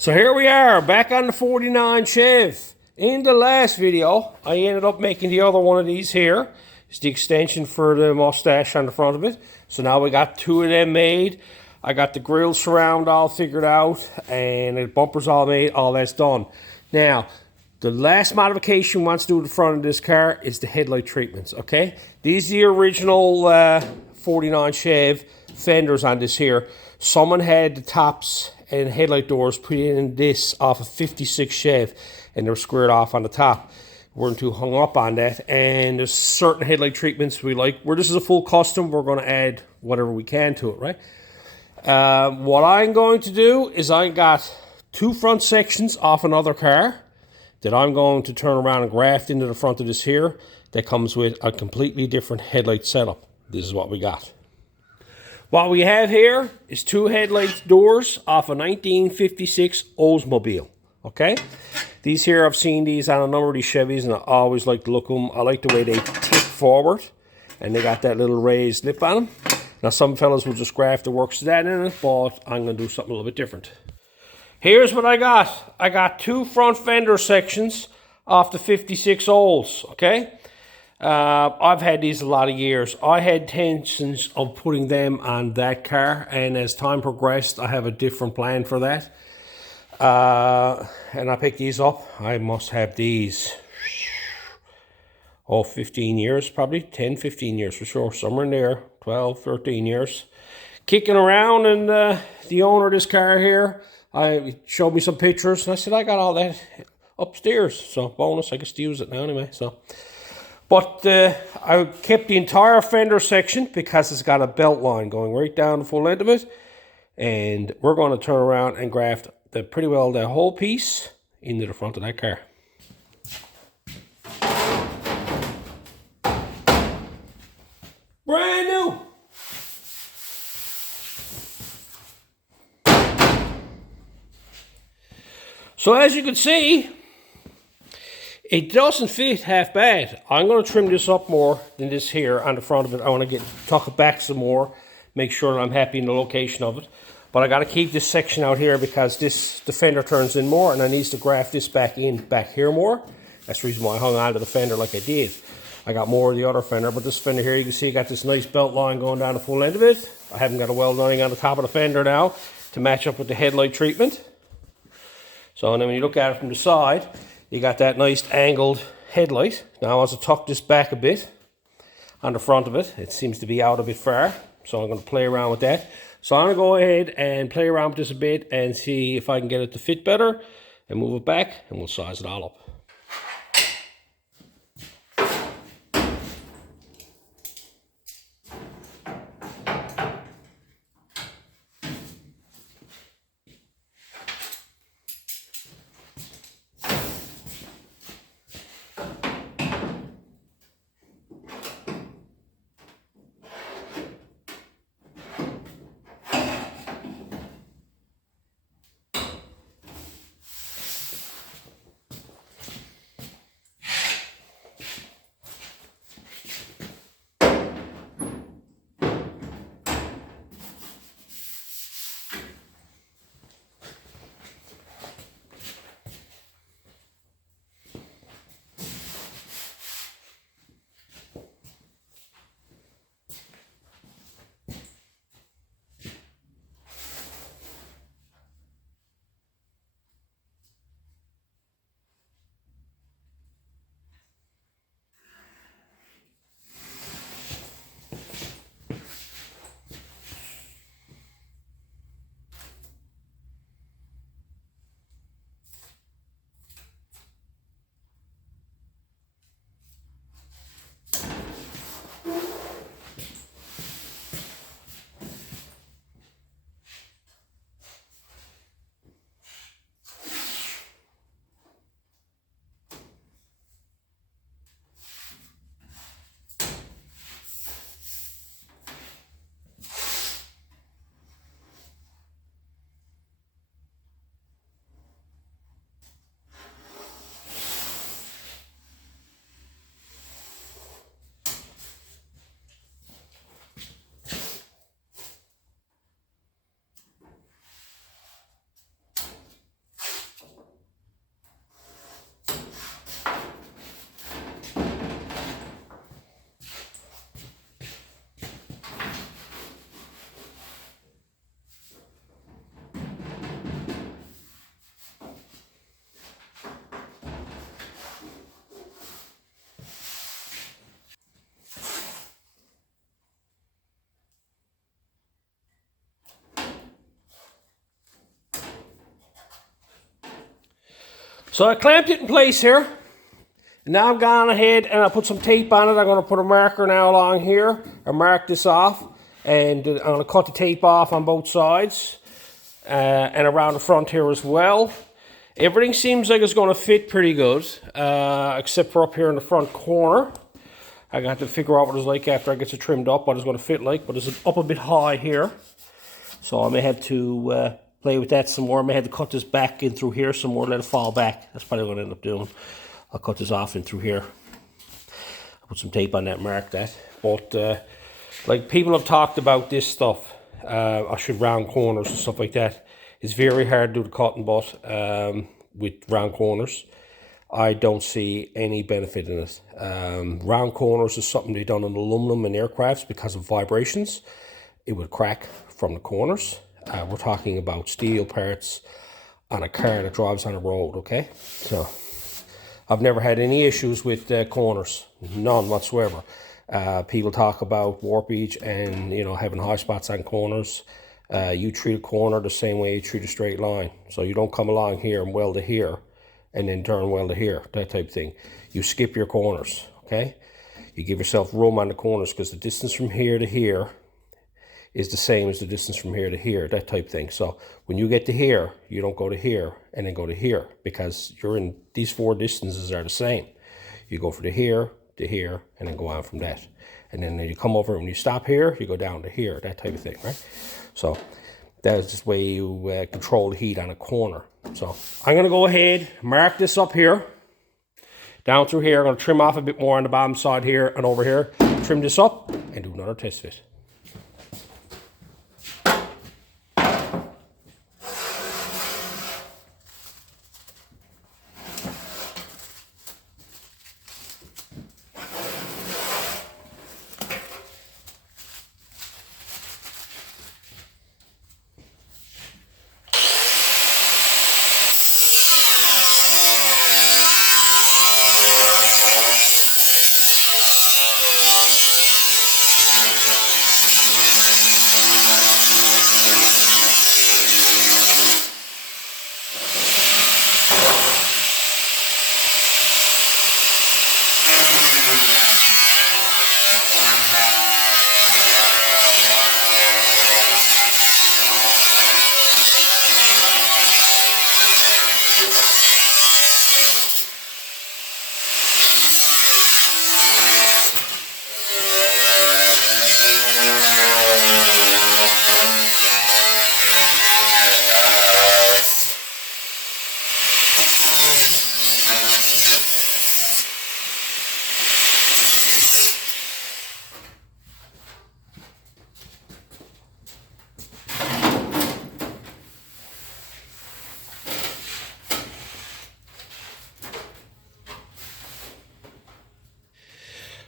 So here we are, back on the 49 Chev. In the last video, I ended up making the other one of these here. It's the extension for the mustache on the front of it. So now we got two of them made. I got the grill surround all figured out, and the bumpers all made, all that's done. Now, the last modification we want to do to the front of this car is the headlight treatments, okay? These are the original 49 Chev fenders on this here. Someone had the tops and headlight doors put in this off a 56 Chev, and they were squared off on the top. We weren't too hung up on that, and there's certain headlight treatments we like. Where this is a full custom, we're going to add whatever we can to it, right? What I'm going to do is I got two front sections off another car that I'm going to turn around and graft into the front of this here. That comes with a completely different headlight setup. This is what we got. What we have here is two headlight doors off a 1956 Oldsmobile, okay? These here, I've seen these on a number of these Chevys, and I always like the look of them. I like the way they tip forward, and they got that little raised lip on them. Now, some fellas will just graft the works of that in it, but I'm going to do something a little bit different. Here's what I got. I got two front fender sections off the 56 Olds, okay? I've had these a lot of years. I had intentions of putting them on that car, and as time progressed, I have a different plan for that. And I picked these up. I must have these, 15 years, probably 10, 15 years for sure, somewhere in there, 12, 13 years. Kicking around, and the owner of this car here, I showed me some pictures, and I said, I got all that upstairs, so bonus, I guess to use it now anyway, so. But I kept the entire fender section because it's got a belt line going right down the full length of it. And we're going to turn around and graft pretty well the whole piece into the front of that car. Brand new. So as you can see, it doesn't fit half bad. I'm going to trim this up more than this here on the front of it. I want to tuck it back some more, make sure that I'm happy in the location of it. But I got to keep this section out here because the fender turns in more, and I need to graft this back here more. That's the reason why I hung on to the fender like I did. I got more of the other fender, but this fender here, you can see I got this nice belt line going down the full end of it. I haven't got a weld running on the top of the fender now to match up with the headlight treatment. So, and then when you look at it from the side, you got that nice angled headlight. Now, as I tuck this back a bit on the front of it, it seems to be out a bit far. So I'm going to play around with that. So I'm going to go ahead and play around with this a bit and see if I can get it to fit better and move it back, and we'll size it all up. So I clamped it in place here. And now I've gone ahead and I put some tape on it. I'm going to put a marker now along here. I mark this off. And I'm going to cut the tape off on both sides. And around the front here as well. Everything seems like it's going to fit pretty good. Except for up here in the front corner. I got to figure out what it's like after I get it trimmed up. What it's going to fit like. But it's up a bit high here. So I may have to play with that some more. I may have to cut this back in through here some more. Let it fall back. That's probably what I end up doing. I'll cut this off in through here. I'll put some tape on that, mark that. But like people have talked about this stuff. I should round corners and stuff like that. It's very hard to do the cutting butt with round corners. I don't see any benefit in it. Round corners is something they done in aluminum and aircrafts because of vibrations. It would crack from the corners. We're talking about steel parts on a car that drives on the road, okay? So I've never had any issues with corners, none whatsoever. People talk about warpage and, you know, having high spots on corners. You treat a corner the same way you treat a straight line. So you don't come along here and weld it here and then turn weld it here, that type of thing. You skip your corners, okay? You give yourself room on the corners because the distance from here to here is the same as the distance from here to here, that type of thing. So when you get to here, you don't go to here and then go to here because you're in, these four distances are the same. You go from here to here and then go on from that. And then you come over, when you stop here, you go down to here, that type of thing, right? So that's the way you control the heat on a corner. So I'm gonna go ahead, mark this up here, down through here. I'm gonna trim off a bit more on the bottom side here and over here, trim this up and do another test fit.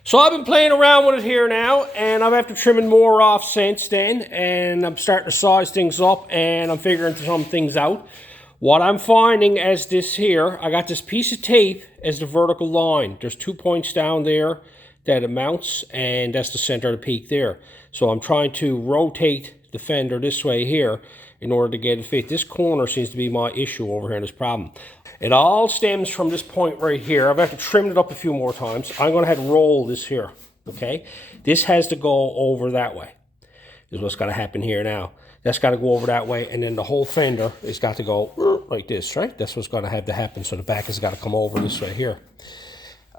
So I've been playing around with it here now, and I'm after trimming more off since then, and I'm starting to size things up, and I'm figuring some things out. What I'm finding as this here, I got this piece of tape as the vertical line. There's 2 points down there that it mounts, and that's the center of the peak there. So I'm trying to rotate the fender this way here in order to get it fit. This corner seems to be my issue over here in this problem. It all stems from this point right here. I've got to trim it up a few more times. I'm going to have to roll this here, okay? This has to go over that way. This is what's going to happen here now. That's got to go over that way, and then the whole fender has got to go like this, right? That's what's going to have to happen. So the back has got to come over this way here.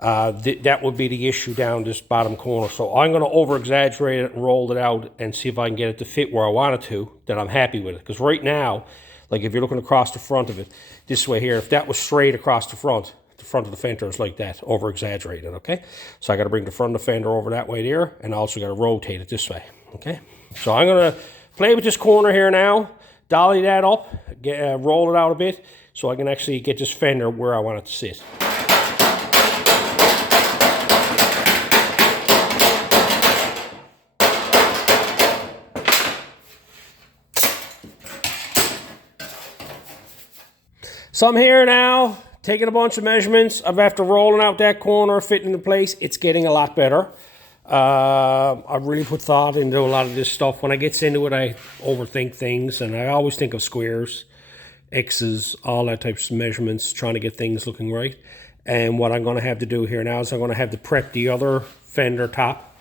That would be the issue down this bottom corner. So I'm going to over-exaggerate it and roll it out and see if I can get it to fit where I want it to, that I'm happy with it. Because right now, like if you're looking across the front of it, this way here, if that was straight across the front of the fender is like that, over-exaggerated, okay? So I got to bring the front of the fender over that way there, and also got to rotate it this way, okay? So I'm going to play with this corner here now, dolly that up, roll it out a bit, so I can actually get this fender where I want it to sit. So I'm here now, taking a bunch of measurements. After rolling out that corner, fitting into place, it's getting a lot better. I really put thought into a lot of this stuff. When I get into it, I overthink things, and I always think of squares. X's, all that types of measurements, trying to get things looking right. And what I'm going to have to do here now is I'm going to have to prep the other fender top,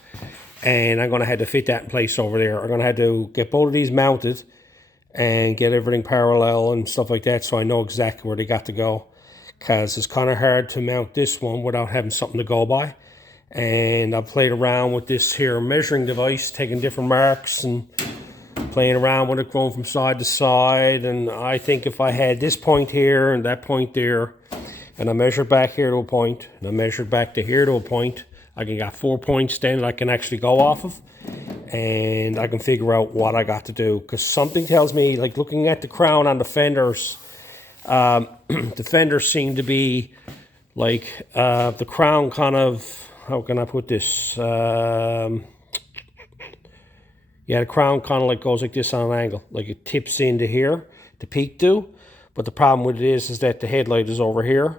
and I'm going to have to fit that in place over there. I'm going to have to get both of these mounted and get everything parallel and stuff like that, so I know exactly where they got to go, because it's kind of hard to mount this one without having something to go by. And I've played around with this here measuring device, taking different marks and playing around with it, going from side to side. And I think if I had this point here and that point there, and I measured back here to a point, and I measured back to here to a point, I can got 4 points then that I can actually go off of, and I can figure out what I got to do. Because something tells me, like looking at the crown on the fenders, the fenders seem to be like the crown kind of, how can I put this? Yeah, the crown kind of like goes like this on an angle, like it tips into here, the peak do. But the problem with it is that the headlight is over here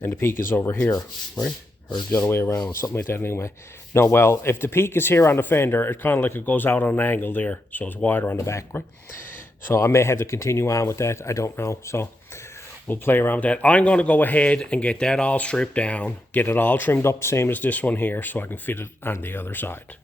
and the peak is over here, right? Or the other way around, something like that anyway. No, well, if the peak is here on the fender, it kind of like it goes out on an angle there, so it's wider on the back, right? So I may have to continue on with that, I don't know. So we'll play around with that. I'm going to go ahead and get that all stripped down, get it all trimmed up the same as this one here, so I can fit it on the other side.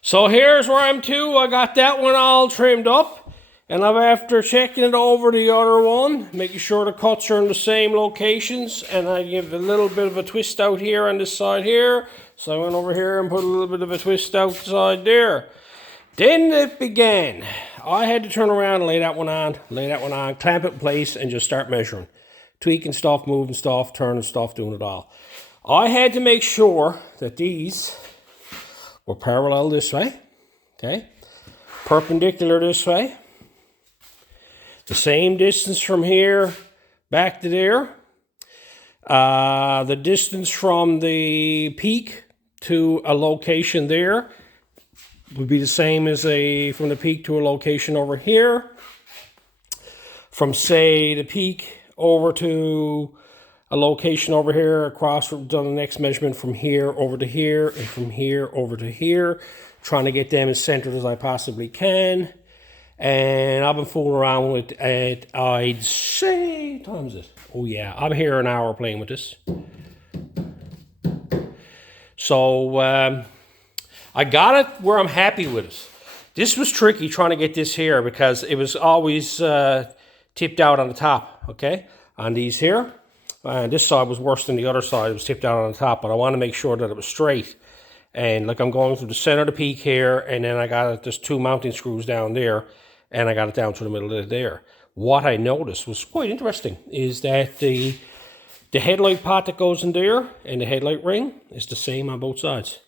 So here's where I'm to. I got that one all trimmed up, and I'm after checking it over the other one, making sure the cuts are in the same locations, and I give a little bit of a twist out here on this side here. So I went over here and put a little bit of a twist outside there. Then it began. I had to turn around and lay that one on, clamp it in place, and just start measuring. Tweaking stuff, moving stuff, turning stuff, doing it all. I had to make sure that these were parallel this way, okay? Perpendicular this way. The same distance from here back to there. The distance from the peak to a location there would be the same as from the peak to a location over here. From, say, the peak over to a location over here, across from the next measurement from here over to here, and from here over to here, trying to get them as centered as I possibly can. And I've been fooling around with it, I'd say, what time is it? Oh yeah, I'm here an hour playing with this. So I got it where I'm happy with it. This was tricky trying to get this here because it was always tipped out on the top, okay? On these here. This side was worse than the other side. It was tipped out on the top, but I want to make sure that it was straight. And like I'm going through the center of the peak here, and then I got just 2 mounting screws down there, and I got it down to the middle of there. What I noticed was quite interesting is that the headlight pot that goes in there and the headlight ring is the same on both sides.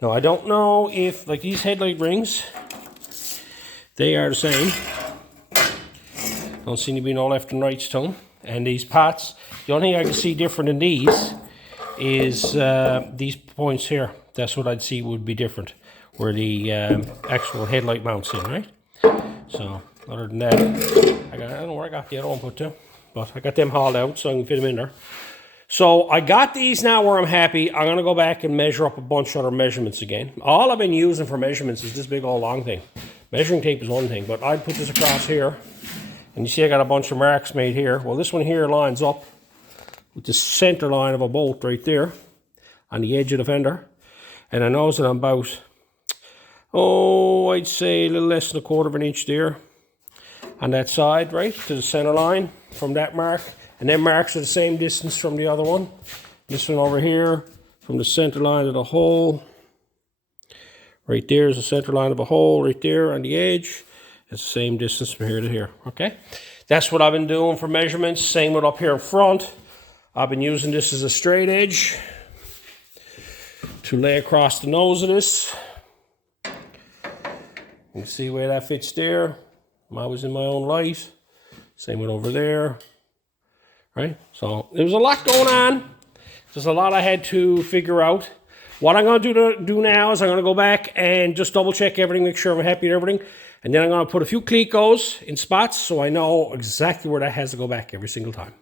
Now, I don't know if, like these headlight rings, they are the same. Don't seem to be no left and rights to them. And these pots, the only thing I can see different in these is these points here. That's what I'd see would be different, where the actual headlight mounts in, right? So, other than that, I don't know where I got the other one put to, but I got them hauled out so I can fit them in there. So I got these now where I'm happy. I'm going to go back and measure up a bunch of other measurements again. All I've been using for measurements is this big old long thing. Measuring tape is one thing, but I'd put this across here. And you see I got a bunch of marks made here. Well, this one here lines up with the center line of a bolt right there on the edge of the fender. And I know that I'm about, I'd say a little less than 1/4 of an inch there on that side, right, to the center line from that mark. And them marks are the same distance from the other one. This one over here, from the center line of the hole. Right there is the center line of a hole right there on the edge. It's the same distance from here to here, okay? That's what I've been doing for measurements. Same with up here in front. I've been using this as a straight edge to lay across the nose of this. You can see where that fits there. I'm always in my own light. Same with over there. Right? So there was a lot going on. There's a lot I had to figure out. What I'm going to do now is I'm going to go back and just double check everything, make sure I'm happy with everything. And then I'm going to put a few clecos in spots so I know exactly where that has to go back every single time.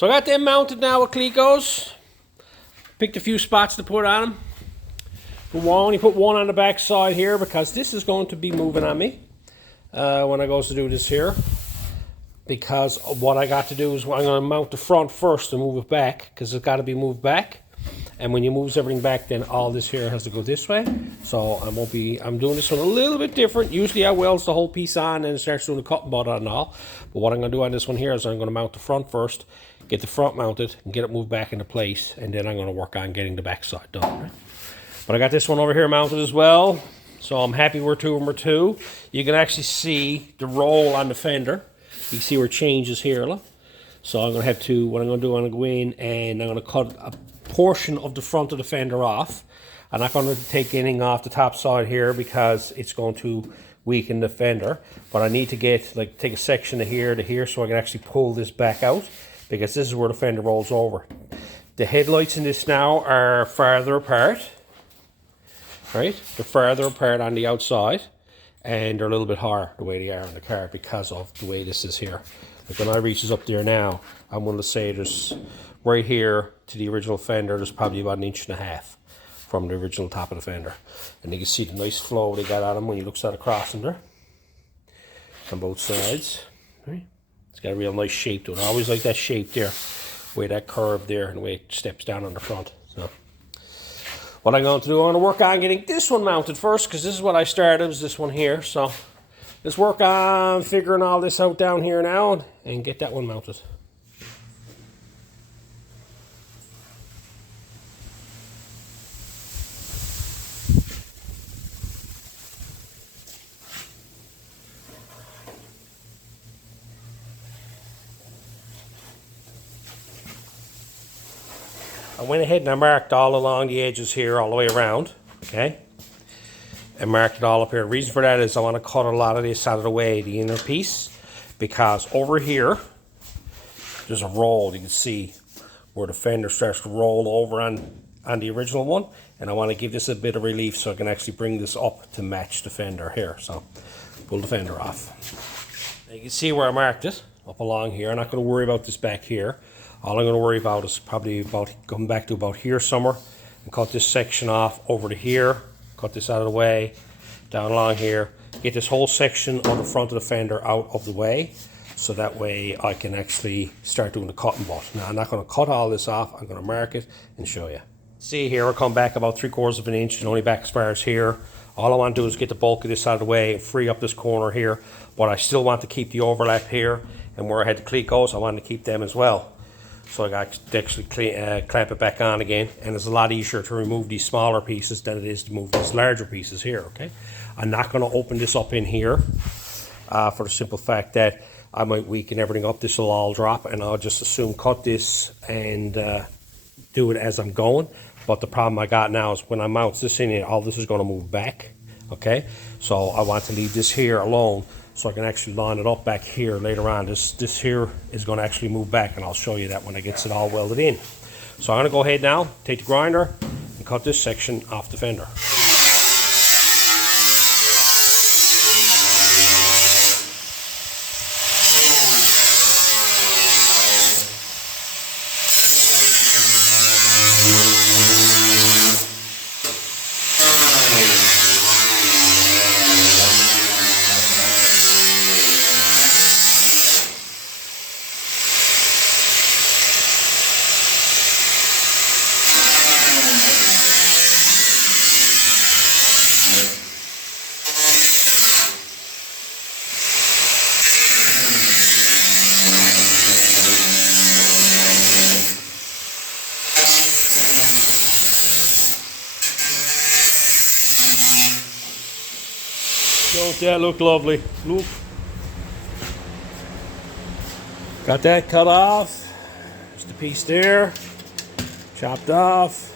So I got them mounted now with Clecos. Picked a few spots to put on them. Only put one on the back side here because this is going to be moving on me when I goes to do this here. Because what I got to do is I'm going to mount the front first and move it back because it's got to be moved back. And when you move everything back, then all this here has to go this way. So I'm doing this one a little bit different. Usually I weld the whole piece on and start doing the cutting board on and all. But what I'm going to do on this one here is I'm going to mount the front first, get the front mounted, and get it moved back into place. And then I'm going to work on getting the back side done. Right? But I got this one over here mounted as well. So I'm happy we're two. You can actually see the roll on the fender. You can see where it changes here. Look. So I'm going to have to, what I'm going to do, I'm going to go in and I'm going to cut a portion of the front of the fender off. I'm not going to take anything off the top side here because it's going to weaken the fender. But I need to take a section of here to here so I can actually pull this back out because this is where the fender rolls over. The headlights in this now are farther apart. Right? They're farther apart on the outside and they're a little bit higher the way they are in the car because of the way this is here. Like when I reaches up there now, I'm going to say there's right here to the original fender, there's probably about 1.5 inches from the original top of the fender. And you can see the nice flow they got on them when you look at across them there. On both sides. Right? It's got a real nice shape to it. I always like that shape there, the way that curve there and the way it steps down on the front. So what I'm going to do, I'm going to work on getting this one mounted first because this is what I started, was this one here. So let's work on figuring all this out down here now and get that one mounted. I went ahead and I marked all along the edges here all the way around, okay? And marked it all up here. The reason for that is I want to cut a lot of this out of the way, the inner piece, because over here, there's a roll. You can see where the fender starts to roll over on the original one. And I want to give this a bit of relief so I can actually bring this up to match the fender here. So, pull the fender off. Now you can see where I marked it, up along here. I'm not going to worry about this back here. All I'm going to worry about is probably about coming back to about here somewhere and cut this section off over to here, cut this out of the way, down along here, get this whole section on the front of the fender out of the way so that way I can actually start doing the cutting board. Now I'm not going to cut all this off, I'm going to mark it and show you. See here, I'll come back about 3/4 of an inch and only back as far as here. All I want to do is get the bulk of this out of the way and free up this corner here, but I still want to keep the overlap here, and where I had the Clecos, I want to keep them as well. So I got to actually clamp it back on again, and it's a lot easier to remove these smaller pieces than it is to move these larger pieces here, okay? I'm not going to open this up in here for the simple fact that I might weaken everything up. This will all drop, and I'll just assume cut this and do it as I'm going. But the problem I got now is when I mount this in here, all this is going to move back, okay? So I want to leave this here alone, so I can actually line it up back here later on. This here is going to actually move back, and I'll show you that when I get it all welded in. So I'm going to go ahead now, take the grinder, and cut this section off the fender. Don't that look lovely? Look. Got that cut off. Just a piece there. Chopped off.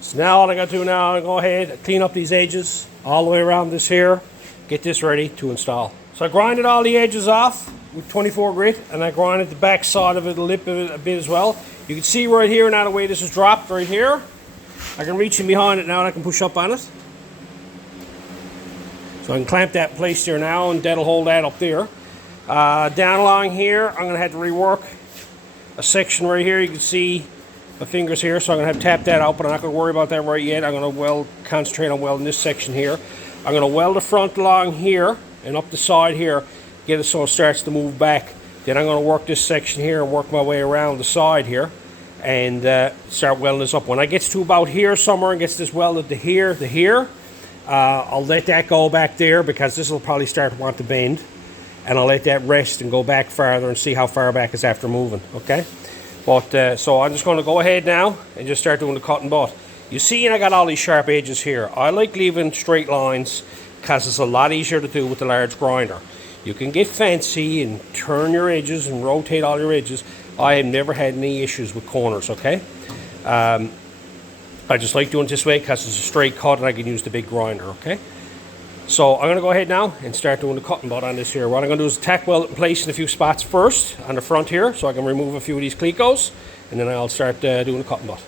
So now all I got to do now is go ahead and clean up these edges all the way around this here. Get this ready to install. So I grinded all the edges off with 24 grit, and I grinded the back side of it, the lip of it a bit as well. You can see right here now the way this is dropped right here. I can reach in behind it now and I can push up on it. So I can clamp that in place there now, and that'll hold that up there. Down along here, I'm going to have to rework a section right here. You can see my fingers here, so I'm going to tap that out, but I'm not going to worry about that right yet. I'm going to concentrate on welding this section here. I'm going to weld the front along here and up the side here, get it so it starts to move back. Then I'm going to work this section here and work my way around the side here and start welding this up. When I get to about here somewhere and gets this welded to here, I'll let that go back there because this will probably start to want to bend. And I'll let that rest and go back farther and see how far back it's after moving, okay? But, so I'm just going to go ahead now and just start doing the cut and butt. You see, I got all these sharp edges here. I like leaving straight lines because it's a lot easier to do with the large grinder. You can get fancy and turn your edges and rotate all your edges. I have never had any issues with corners, okay? I just like doing it this way because it's a straight cut and I can use the big grinder, okay? So I'm going to go ahead now and start doing the cut and butt on this here. What I'm going to do is tack weld it in place in a few spots first on the front here so I can remove a few of these clecos, and then I'll start doing the cut and butt.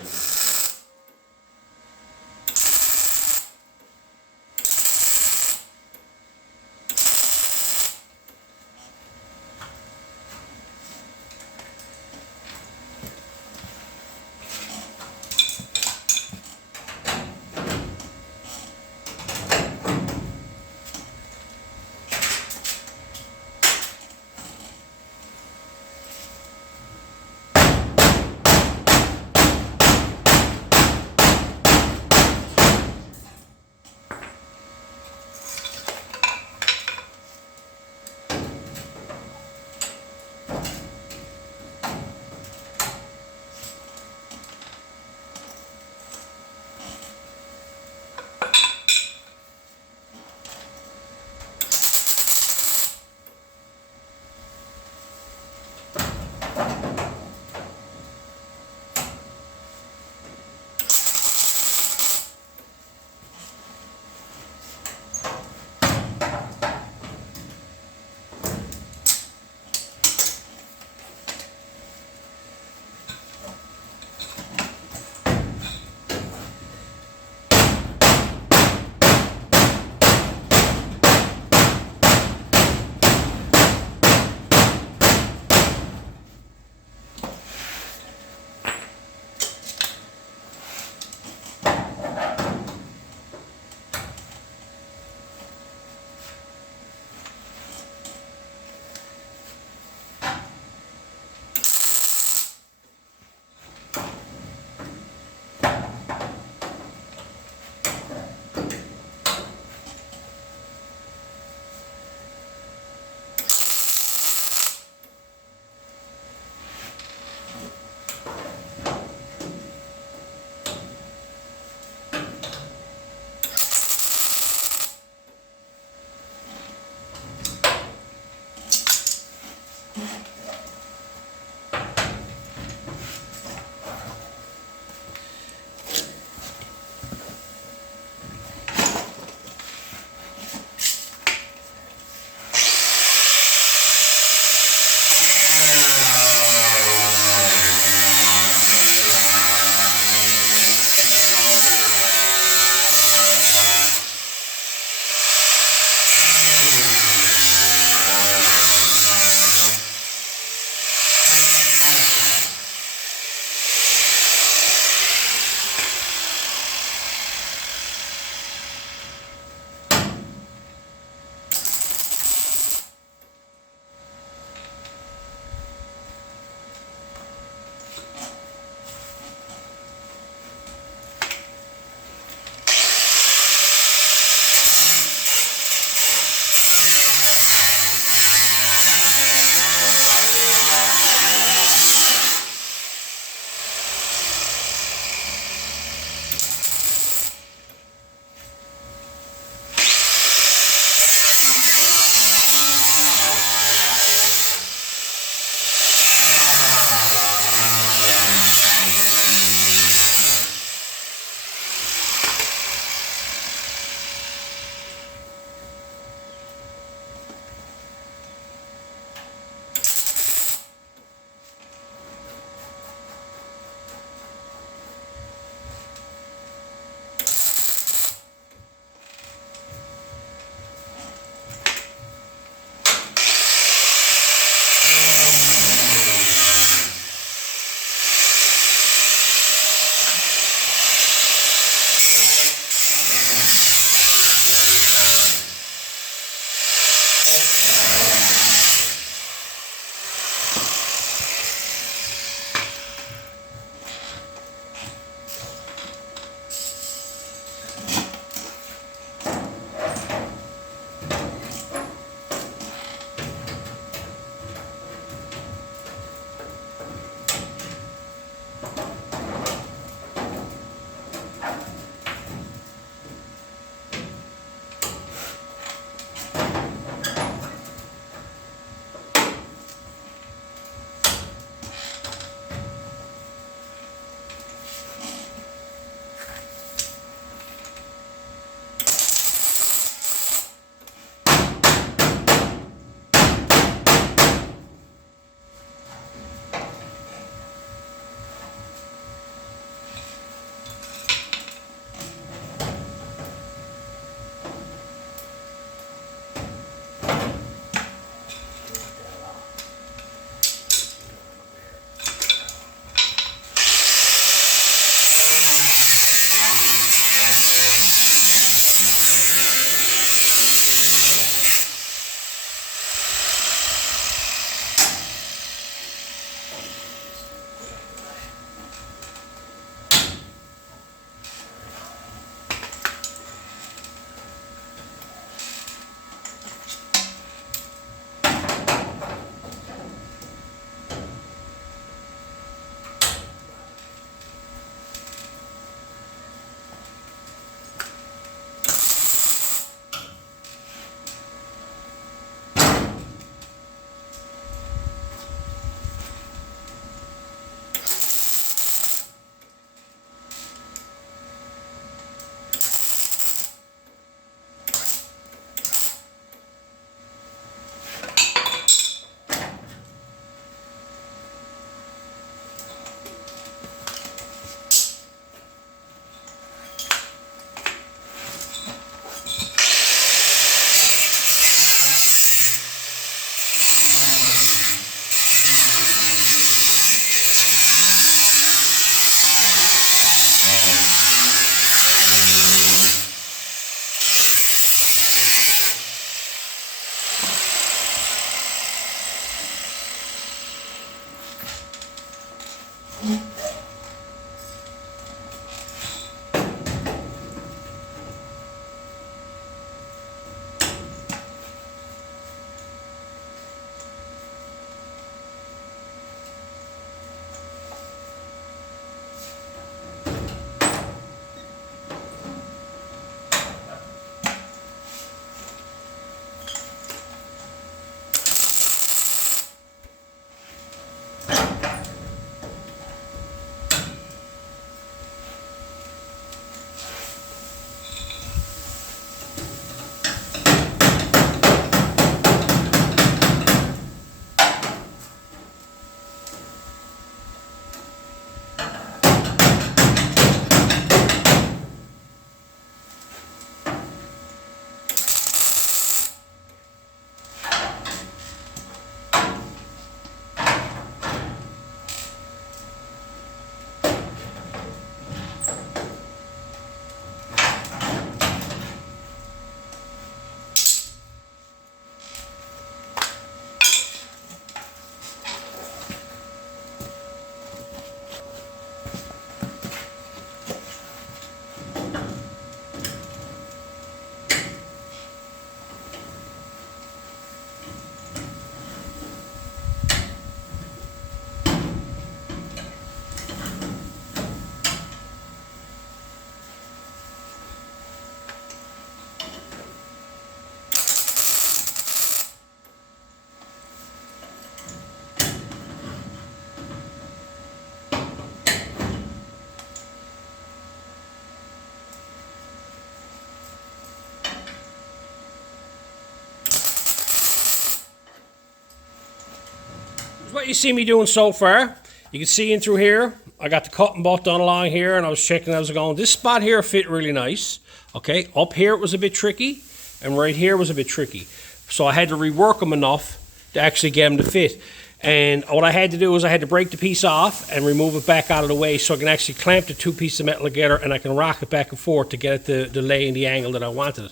What you see me doing so far, you can see in through here, I got the cutting bolt done along here, and I was checking as I was going. This spot here fit really nice. Okay, up here it was a bit tricky, and right here was a bit tricky. So I had to rework them enough to actually get them to fit. And what I had to do was I had to break the piece off and remove it back out of the way so I can actually clamp the two pieces of metal together, and I can rock it back and forth to get it to lay in the angle that I wanted it.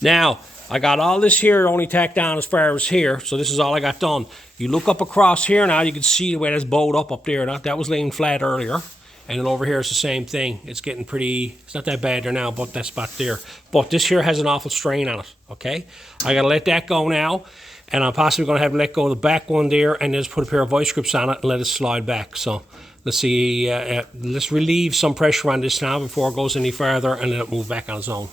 Now, I got all this here only tacked down as far as here, so this is all I got done. You look up across here now, you can see the way that's bowed up there. Now, that was laying flat earlier. And then over here is the same thing. It's getting pretty, it's not that bad there now, but that spot there. But this here has an awful strain on it, okay? I gotta let that go now, and I'm possibly gonna have to let go of the back one there and just put a pair of vice grips on it and let it slide back. So let's see, let's relieve some pressure on this now before it goes any further and let it move back on its own.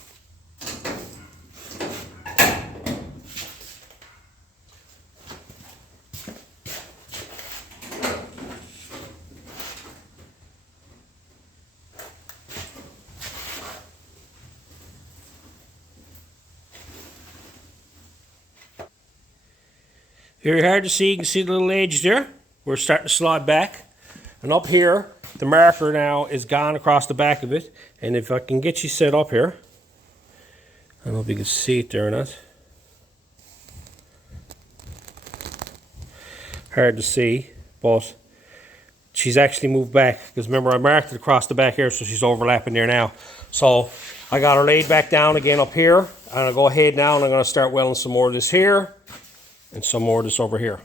Very hard to see, you can see the little edge there. We're starting to slide back. And up here, the marker now is gone across the back of it. And if I can get you set up here, I don't know if you can see it there or not. Hard to see, but she's actually moved back. Because remember, I marked it across the back here, so she's overlapping there now. So I got her laid back down again up here. And I'll go ahead now and I'm going to start welding some more of this here. And some more of this over here.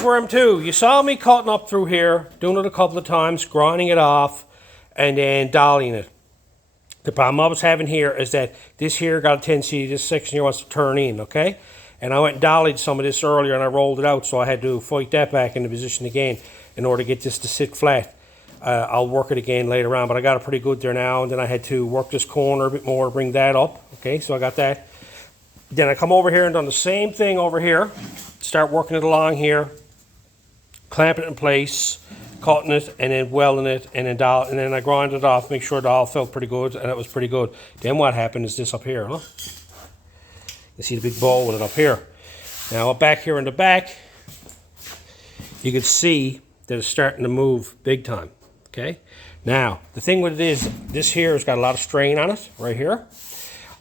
Here's where I'm to. You saw me cutting up through here, doing it a couple of times, grinding it off, and then dollying it. The problem I was having here is that this here got a tendency, this section here wants to turn in, okay? And I went and dollied some of this earlier and I rolled it out, so I had to fight that back into position again in order to get this to sit flat. I'll work it again later on, but I got it pretty good there now, and then I had to work this corner a bit more, bring that up, okay? So I got that. Then I come over here and done the same thing over here. Start working it along here, clamping it in place, cutting it, and then welding it, and then I grind it off, make sure it all felt pretty good, and it was pretty good. Then what happened is this up here, look. You see the big bowl with it up here. Now up back here in the back, you can see that it's starting to move big time, okay? Now, the thing with it is, this here has got a lot of strain on it, right here.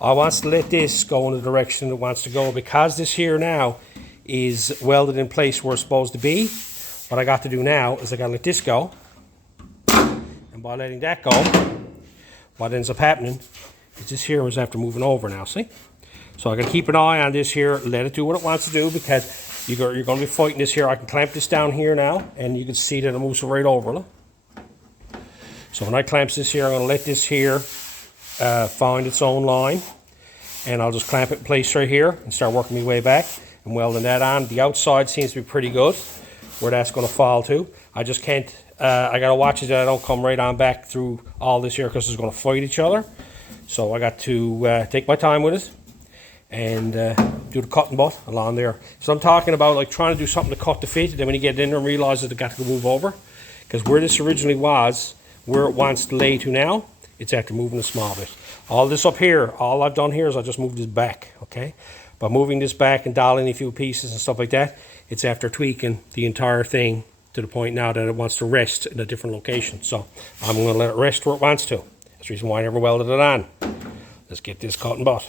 I want to let this go in the direction it wants to go, because this here now is welded in place where it's supposed to be. What I got to do now is I got to let this go, and by letting that go, what ends up happening is this here is after moving over now, see? So I got to keep an eye on this here, let it do what it wants to do, because you're going to be fighting this here. I can clamp this down here now, and you can see that it moves right over, look. So when I clamp this here, I'm going to let this here find its own line, and I'll just clamp it in place right here and start working my way back and welding that on. The outside seems to be pretty good where that's going to fall to. I just can't, I got to watch it that I don't come right on back through all this here, because it's going to fight each other. So I got to take my time with it and do the cutting butt along there. So I'm talking about like trying to do something to cut the fit, and then when you get in there and realize that it got to move over, because where this originally was, where it wants to lay to now, it's after moving a small bit. All this up here, all I've done here is I just moved this back, okay? By moving this back and dialing a few pieces and stuff like that, it's after tweaking the entire thing to the point now that it wants to rest in a different location. So I'm going to let it rest where it wants to. That's the reason why I never welded it on. Let's get this cutting butt.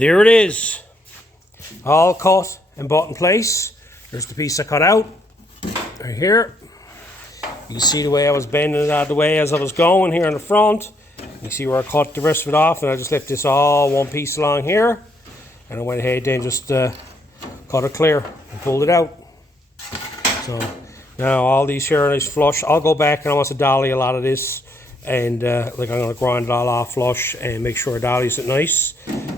there it is. All cut and bought in place. There's the piece I cut out. Right here. You can see the way I was bending it out of the way as I was going here in the front. You can see where I cut the rest of it off, and I just left this all one piece along here. And I went ahead and just cut it clear and pulled it out. So now all these here are nice flush. I'll go back and I want to dolly a lot of this, and like I'm going to grind it all off flush and make sure I dollies it nice.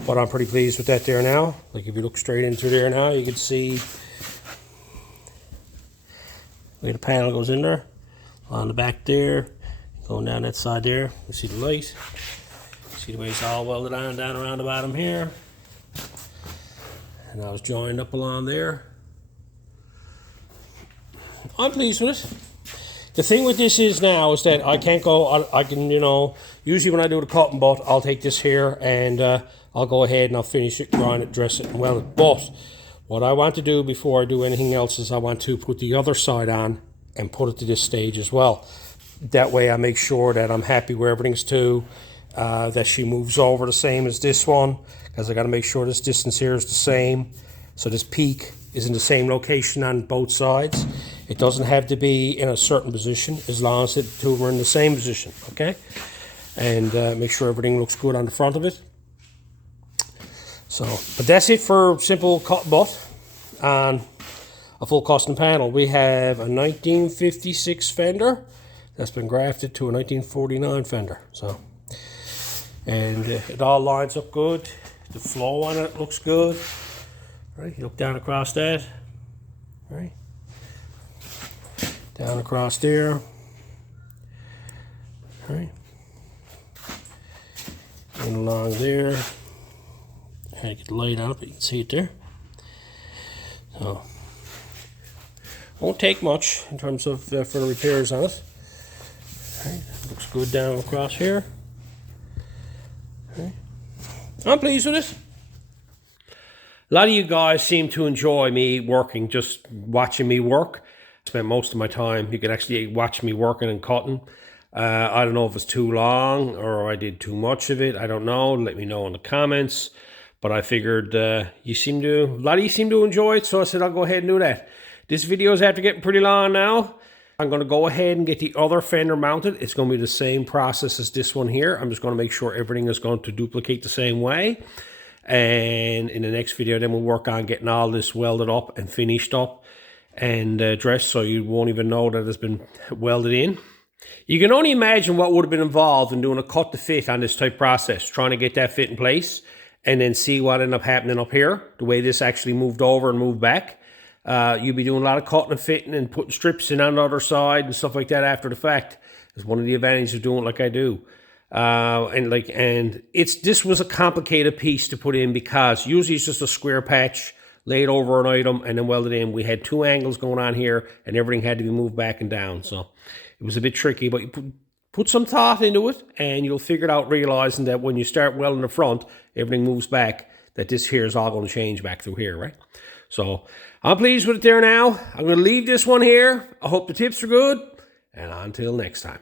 But I'm pretty pleased with that there now. Like if you look straight into there now, you can see where the panel goes in there. On the back there, going down that side there, you see the light. See the way it's all welded on down around the bottom here. And I was joined up along there. I'm pleased with it. The thing with this is now is that I can't go, I can, you know, usually when I do the cut and butt, I'll take this here and I'll go ahead and I'll finish it, grind it, dress it, and weld it. But what I want to do before I do anything else is I want to put the other side on and put it to this stage as well. That way I make sure that I'm happy where everything's to, that she moves over the same as this one, because I got to make sure this distance here is the same. So this peak is in the same location on both sides. It doesn't have to be in a certain position as long as the two are in the same position, okay? And make sure everything looks good on the front of it. So, but that's it for simple cut butt on a full custom panel. We have a 1956 fender that's been grafted to a 1949 fender. So, and it all lines up good. The flow on it looks good. Right, you look down across that. Right, down across there. Right, and along there. I get the light on it, but you can see it there. So. Won't take much in terms of for the repairs on it. Right, looks good down across here. Right. I'm pleased with it. A lot of you guys seem to enjoy me working, just watching me work. I spent most of my time, you can actually watch me working and cutting. I don't know if it's too long or I did too much of it. I don't know. Let me know in the comments. But I figured a lot of you seem to enjoy it, so I said I'll go ahead and do that. This video is after getting pretty long now. I'm going to go ahead and get the other fender mounted. It's going to be the same process as this one here. I'm just going to make sure everything is going to duplicate the same way. And in the next video, then we'll work on getting all this welded up and finished up and dressed, so you won't even know that it's been welded in. You can only imagine what would have been involved in doing a cut to fit on this type process, trying to get that fit in place and then see what ended up happening up here, the way this actually moved over and moved back. You'll be doing a lot of cutting and fitting and putting strips in on the other side and stuff like that after the fact. It's one of the advantages of doing it like I do. This was a complicated piece to put in because usually it's just a square patch laid over an item and then welded in. We had two angles going on here and everything had to be moved back and down. So it was a bit tricky, but you put some thought into it and you'll figure it out, realizing that when you start welding the front, everything moves back, that this here is all going to change back through here, right? So I'm pleased with it there now. I'm going to leave this one here. I hope the tips are good, and until next time.